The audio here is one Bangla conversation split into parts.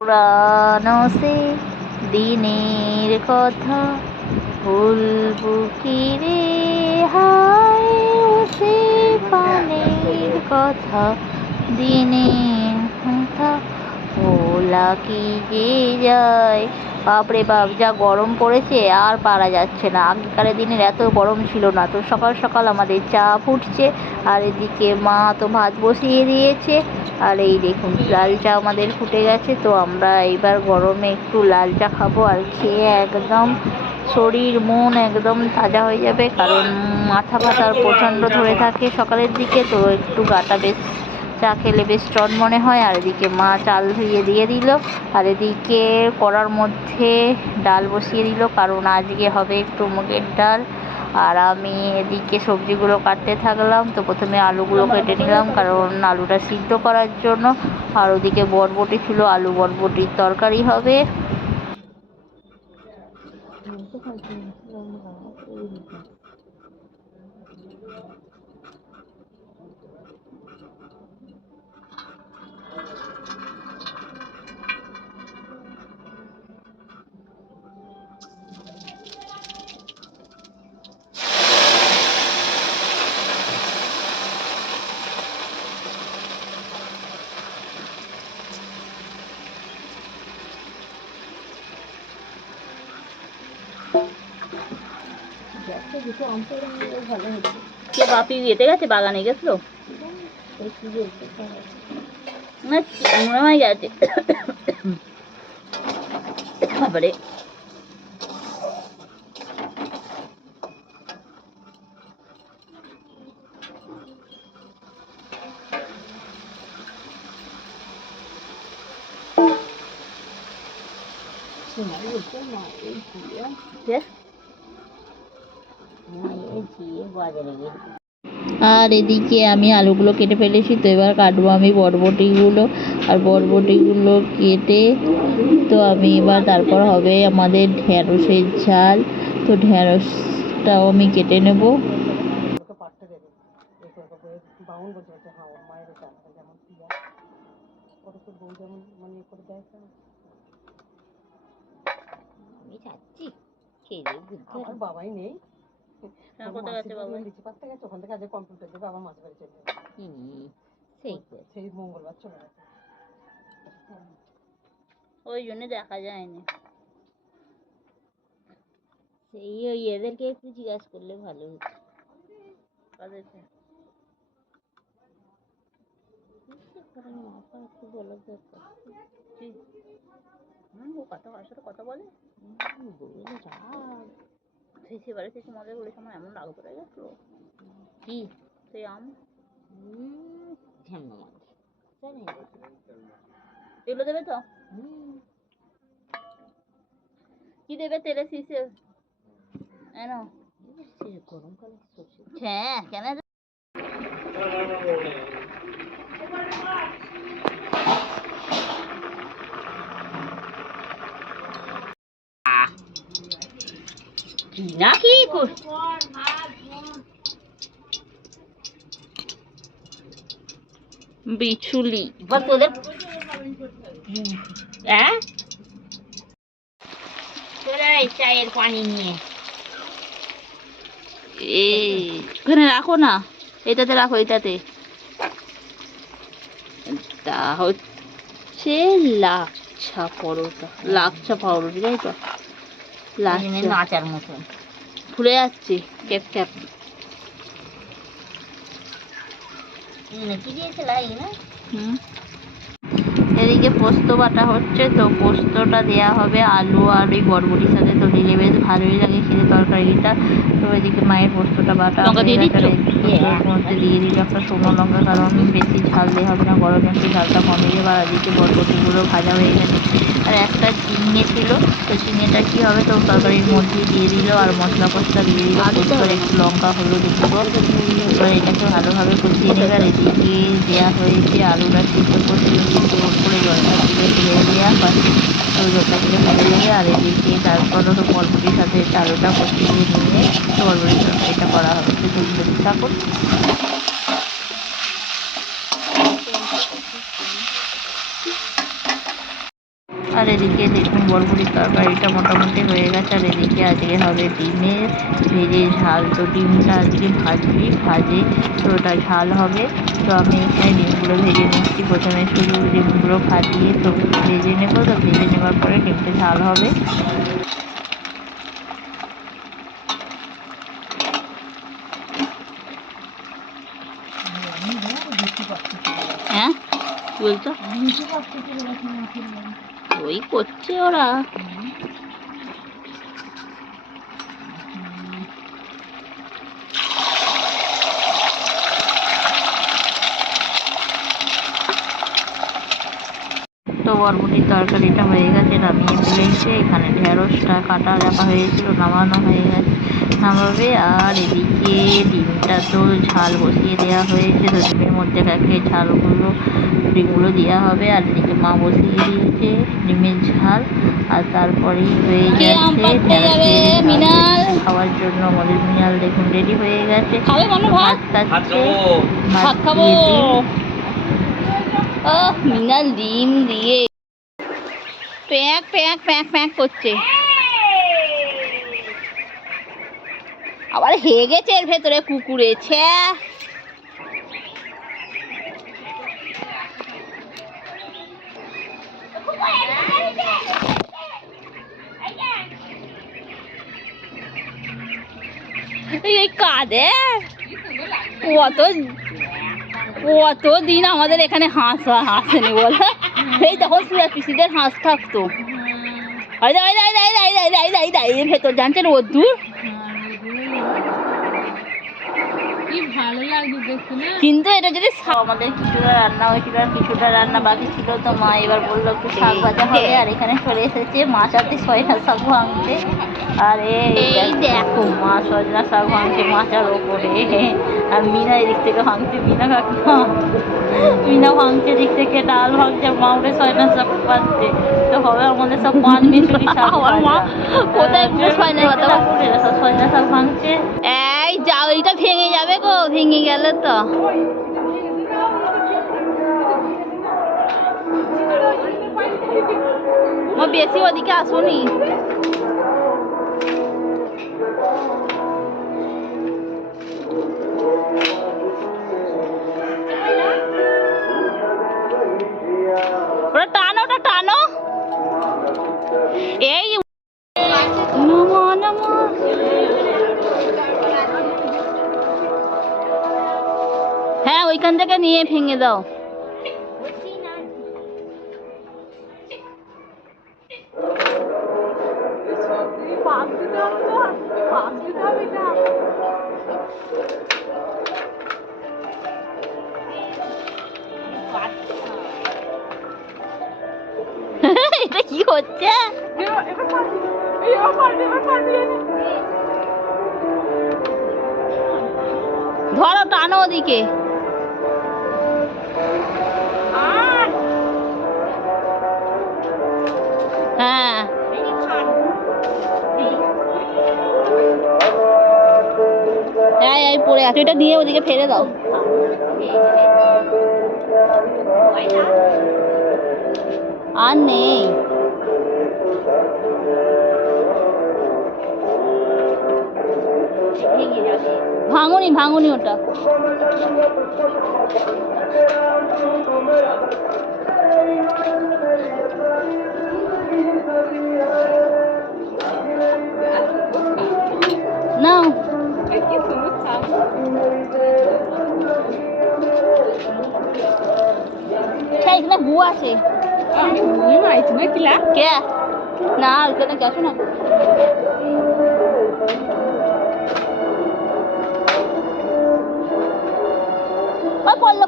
পুরানো সে দিনের কথা ভুলবো কি রে, হায় সে পানের কথা দিনের কথা ভোলা কি যে যায়। বাপরে বাপ, যা গরম পড়েছে আর পারা যাচ্ছে না। আগেকার দিনের এত গরম ছিল না। তো সকাল সকাল আমাদের চা ফুটছে, আর এদিকে মা তো ভাত বসিয়ে দিয়েছে। আর এই দেখুন লাল চা আমাদের ফুটে গেছে। তো আমরা এইবার গরমে একটু লাল চা খাবো, আর খেয়ে একদম শরীর মন একদম তাজা হয়ে যাবে। কারণ মাথা ফাতার প্রচণ্ড ধরে থাকে সকালের দিকে, তো একটু গাটা বেশ চা খেলে বেশ স্ট্রং মনে হয়। আর এদিকে মা চাল ধুয়ে দিয়ে দিল, আর এদিকে কড়ার মধ্যে ডাল বসিয়ে দিল, কারণ আজকে হবে একটু মুগের ডাল। আর আমি এদিকে সবজিগুলো কাটতে থাকলাম। তো প্রথমে আলুগুলো কেটে নিলাম, কারণ আলুটা সিদ্ধ করার জন্য। আর ওদিকে বরবটি ছিল, আলু বরবটির তরকারি হবে। কে বাপি এতে গেছে, বাগানে গেছিল না, মনে হয় গেছে। বাবারে, আর এদিকে আমি আলুগুলো কেটে ফেলেছি। তো এবার কাটবো আমি বরবটিগুলো। আর বরবটিগুলো কেটে তো আমি এবার তারপর হবে আমাদের ঢ্যাঁড়সের ঝাল। তো ঢ্যাঁড়সটাও আমি কেটে নেব। আমি চাচ্ছি খেয়ে বাবাই নেই, কোথায় গেছে বাবা? লিচি পাড়তে গেছে, ওখান থেকে আজকে কম্পিউটার দেবে, আবার মাছ বাড়ি চলে যাবে। সেই মঙ্গলবার চলে গেছে, ওই জন্য দেখা যায়নি। সেই ওই এদেরকে একটু জিজ্ঞাসা করলে ভালো হতো। কাদেরকে? মাথা একটু বলার দরকার। ও কথা কার সাথে কথা বলে বলে যা। সেবারে সে মজা করে সময় এমন রাগ করে গেছিল কি সেই আম এগুলো দেবে তো? কি দেবে? তেলে শীষে গরমকালে হ্যাঁ কেন নাকি বিচুলি বা তোদের চায়ের পানি নিয়ে এখানে রাখো না, এটাতে রাখো, এটাতে। তা হচ্ছে লাচ্ছা পরোটা, লাচ্ছা পাউরুটি, তাই তো? নাচার মতন ফুলে যাচ্ছে ক্যাপ ক্যাপ। কি দিয়েছে লাই না? এদিকে পোস্ত বাটা হচ্ছে। তো পোস্তটা দেয়া হবে আলু আর ওই বরবটির সাথে। তো দিলে বেশ ভালোই লাগে খেতে তরকারিটা। তো এদিকে মায়ের পোস্তটা বাটা মধ্যে দিয়ে দিল একটা শুকনো লঙ্কা, কারণ বেশি ঝাল দিয়ে হবে না, গরমে একটু ঝালটা কমে যাবে। আর এদিকে বরবটিগুলো ভাজা হয়ে গেছে। আর একটা ঝিঙে ছিল, তো ঝিঙেটা কী হবে, তো তরকারির মধ্যে দিয়ে দিল। আর মশলা ফসলা দিয়ে দিল, একটু লঙ্কা হলুদ গুঁড়ো। এবার এটাকে ভালোভাবে কষিয়ে নেবে। আর এদিকে দেওয়া হয়েছে আলুটা সিদ্ধ করতে, জোর করে জলটা তুলে ফেলে দেওয়া হয়। তো জলটা তুলে ফেলে দেবে। আর এদিকে তারপর তো বরবটির সাথে আলুটা কষিয়ে নিয়ে তো বরবটির তরকারিটা করা হবে। তো দেখতে থাকুন। আর এদিকে দেখুন বরবটির তরকারিটা মোটামুটি হয়ে গেছে। আর এদিকে আজকে হবে ডিমের ভেজে ঝাল। তো ডিমটা আজকে ভাজে তো ওটা ঝাল হবে। তো আমি এখানে ডিমগুলো ভেজে নিচ্ছি। প্রথমে শুধু ডিমগুলো ফাটিয়ে তো ভেজে নেবো। তো ভেজে নেবার পরে ডিমটা ঝাল হবে। হ্যাঁ কি বলছো? ওই করছে ওরা। তো বরবটির তরকারিটা হয়ে গেছে, নামিয়ে ফেলেছে। এখানে ঢেঁড়সটা কাটা রাখা হয়েছিল, নামানো হয়ে গেছে, নামাবে। আর এদিকে ডিমটা তো ঝাল বসিয়ে দেওয়া হয়েছে। তো ডিমের মধ্যে একে ডিমগুলো দেওয়া হবে। আর এদিকে মা বসিয়ে দিয়েছে ডিমের ঝাল। আর তারপরেই হয়ে গেছে খাওয়ার জন্য। আমাদের মিনাল দেখুন রেডি হয়ে গেছে, ভাত খাচ্ছে। ভাত খাবো। ও মিনাল ডিম দিয়ে প্যাক প্যাক প্যাক প্যাক করছে। আবার হেগে গেছে এর ভেতরে কুকুরে। এই কাঁদে কতদিন আমাদের এখানে হাঁসেনি বল। এই তখন পিসিদের হাঁস থাকতো। ভেতর জানছেন রোদ্দুর কি ভালো লাগছে দেখতে না। কিন্তু এটা যদি আমাদের কিছুটা রান্না হয়েছিল আর কিছুটা রান্না বাকি ছিল। তো মা এবার বললো একটু শাক ভাজা হবে। আর এখানে চলে এসেছে মাছ আনতে, সজনা শাক ভাঙতে। আর এই দেখো মা সজনা শাক ভাঙছে মাচার ওপরে। আর মিনা এদিক থেকে ভাঙছে, মিনা ভাঙছে দিক থেকে ডাল ভাঙছে, মা উঠে সজনা শাক ভাঙছে। তো হবে আমাদের সব 5 মিনিট শাক। আমার মা কোথায় সজনা শাক ভাঙছে। এই যাও, এইটা ভেঙে যাবে গো, ভেঙে গেলে তো। বেশি ওদিকে আসুনি। ওটা টানো, ওটা টানো। এই হ্যাঁ ওইখান থেকে নিয়ে ভেঙে দাও। এটা কি হচ্ছে? ধরো টানো ওদিকে। হ্যাঁ এই পড়ে আছে, এটা দিয়ে ওদিকে ফেলে দাও। আর নেই। ভাঙুনি ওটা। নাও এখানে গু আছে। কে না ওখানে গেছো না।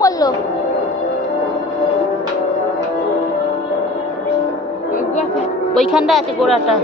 পড়লো ওইখানটা আছে গোড়াটা।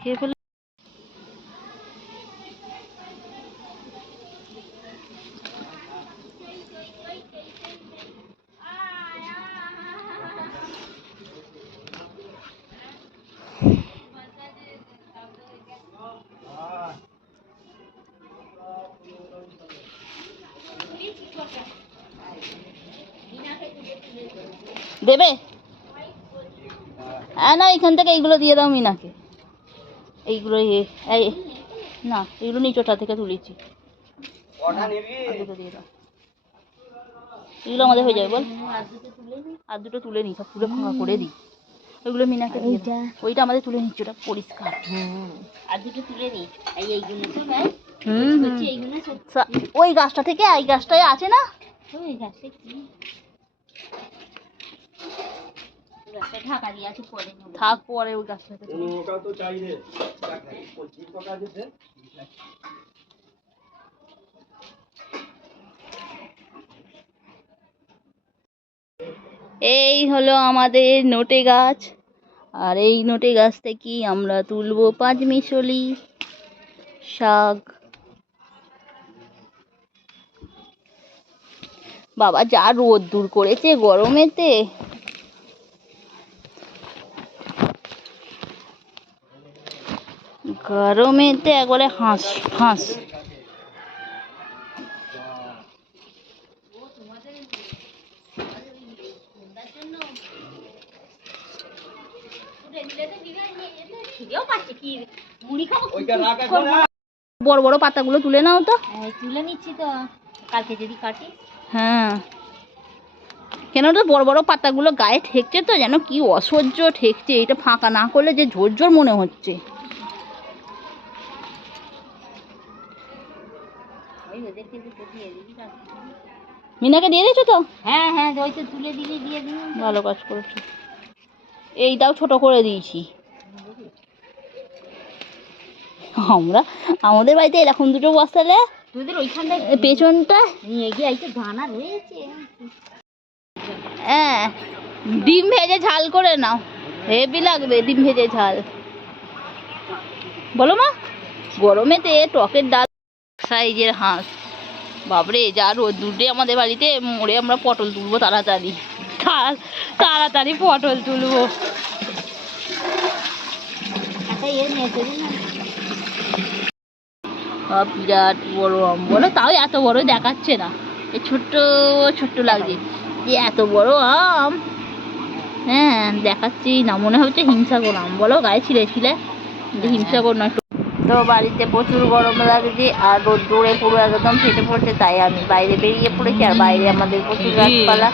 খেয়ে ফেলে দেবে? না এখান থেকে এইগুলো দিয়ে দাও মিনাকে। এইগুলো এই না, এগুলো নিচোটা থেকে তুলেছি। দুটো দিয়ে দাও, এগুলো আমাদের হয়ে যাবে বল। আর দুটো তুলে নিই, সব তুলে ফাঁকা করে দিই। ওইগুলো মিনাকে দিয়ে দাও। ওইটা আমাদের তুলে নিচ্ছি, ওটা পরিষ্কার। আর দুটো তুলে নিই। এইগুলো তো ওই গাছটা থেকে এই গাছটায় আছে না, ওই গাছটা কি ঢাকা দিয়ে আছে, পরে থাক, পরে ওই গাছটাতে এই হলো আমাদের নোটে গাছ। আর এই নোটে গাছ থেকে আমরা তুলবো পাঁচমিশালি শাক। বাবা যা রোদ্দুর করেছে গরমেতে, গরমেতে একবারে হাঁস ফাঁস। বড় বড় পাতাগুলো তুলে নাও তো। তুলে নিচ্ছি তো, কালকে যদি কাটি। হ্যাঁ, কেন তো বড় বড় পাতাগুলো গায়ে ঠেকছে তো, যেন কি অসহ্য ঠেকছে। এটা ফাঁকা না করলে যে ঝোরঝোর মনে হচ্ছে। মিনাকে দিয়ে দিয়েছো তো? হ্যাঁ হ্যাঁ, ওই তো তুলে দিলে দিয়ে দিন। ভালো কাজ করেছো। এইটাও ছোট করে দিয়েছি। আমরা আমাদের বাড়িতে এরকম দুটো বস্তালে, তোদের ওইখানটায় পেছনটা নিয়ে গিয়ে এই তো দানা রয়েছে। হ্যাঁ, ডিম ভেজে ঝাল করে নাও, হেভি লাগবে ডিম ভেজে ঝাল। বলো মা, গরমেতে টকের ডাল, সাইজের হাঁস। বাবরে যা রোদ্দুরে আমাদের বাড়িতে, মোড়ে আমরা পটল তুলবো তাড়াতাড়ি, তাড়াতাড়ি পটল তুলবো। বিরাট বড় আম, বলো তাও এত বড় দেখাচ্ছে না, এই ছোট্ট ছোট্ট লাগছে। যে এত বড় আম, হ্যাঁ দেখাচ্ছি না, মনে হচ্ছে হিমসাগর আম। বলো গায়ে ছিলে ছিলে, হিমসাগর নয়। তো বাড়িতে প্রচুর গরম লাগছে আর রোদ্দুরে পুরো একদম ফেটে পড়ছে, তাই আমি বাইরে বেরিয়ে পড়েছি। আর বাইরে আমাদের প্রচুর গাছপালা,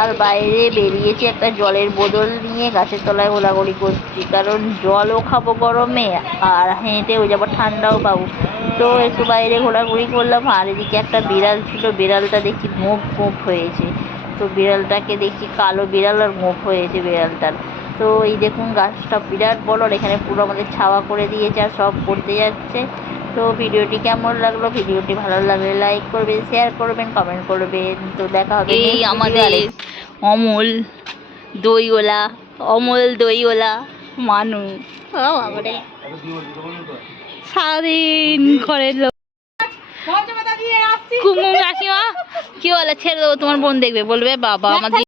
আর বাইরে বেরিয়েছি একটা জলের বোতল নিয়ে, গাছের তলায় ঘোরাঘুরি করছি, কারণ জলও খাবো গরমে আর হেঁটেও যাবো, ঠান্ডাও পাবো। তো একটু বাইরে ঘোরাঘুরি করলাম। আর এদিকে একটা বিড়াল ছিল, বিড়ালটা দেখছি মুখ মুখ হয়েছে। তো বিড়ালটাকে দেখছি কালো বিড়াল আর মুখ হয়েছে বিড়ালটার। তো এই দেখুন গাছটা বিরাট বড়, আর এখানে পুরো আমাদের ছাওয়া করে দিয়েছে আর সব করতে যাচ্ছে। তো ভিডিওটি কেমন লাগলো? ভিডিওটি ভালো লাগলে লাইক করবেন, শেয়ার করবেন, কমেন্ট করবেন। তো দেখা হবে এই আমাদের অমল দইওয়ালা, অমল দইওয়ালা মানু। সারাদিন ঘরের লোক। কুমু কাকিমা কি বলে, ছেড়ে দেবো, তোমার বোন দেখবে, বলবে বাবা আমার